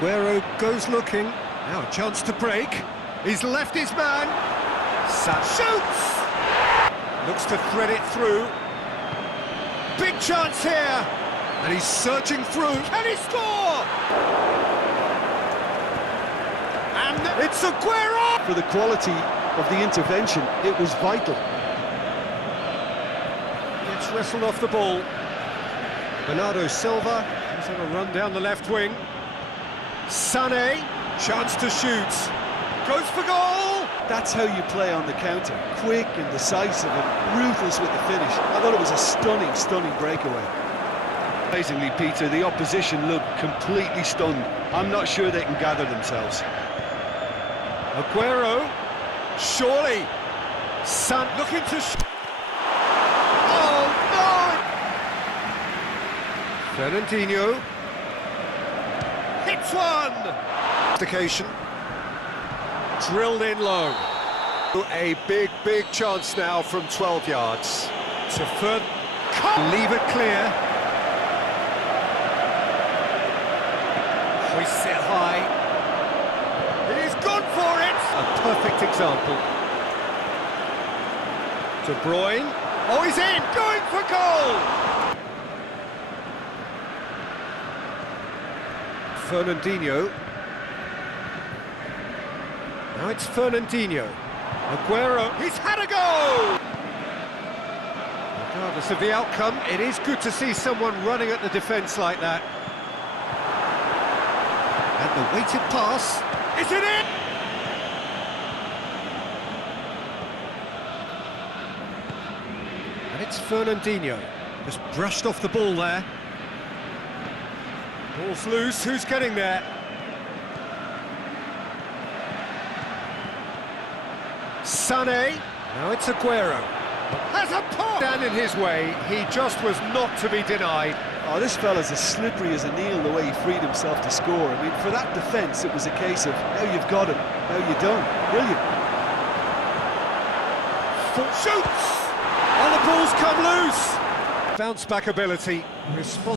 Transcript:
Aguero goes looking. Now a chance to break. He's left his man. Shoots! Looks to thread it through. Big chance here! And he's surging through. Can he score? And it's Aguero! For the quality of the intervention, it was vital. Gets wrestled off the ball. Bernardo Silva, he's on a run down the left wing. Sané, chance to shoot. Goes for goal! That's how you play on the counter. Quick and decisive and ruthless with the finish. I thought it was a stunning, stunning breakaway. Amazingly, Peter, the opposition looked completely stunned. I'm not sure they can gather themselves. Aguero, surely. Looking to oh, no! Fernandinho. Hits one! Indication. Drilled in low. A big, big chance now from 12 yards. To leave it clear. Hoists it high. He's gone for it! A perfect example. De Bruyne. Oh, he's in! Going for goal! Fernandinho. Now it's Fernandinho. Aguero, he's had a goal! Regardless of the outcome, it is good to see someone running at the defence like that. And the weighted pass, is it in? And it's Fernandinho, just brushed off the ball there. Ball's loose, who's getting there? Sané, now it's Aguero. Has a pass! Stand in his way, he just was not to be denied. Oh, this fella's as slippery as a needle the way he freed himself to score. I mean, for that defence, it was a case of now you've got him, now you don't. Brilliant. Shoots! And the ball's come loose! Bounce back ability.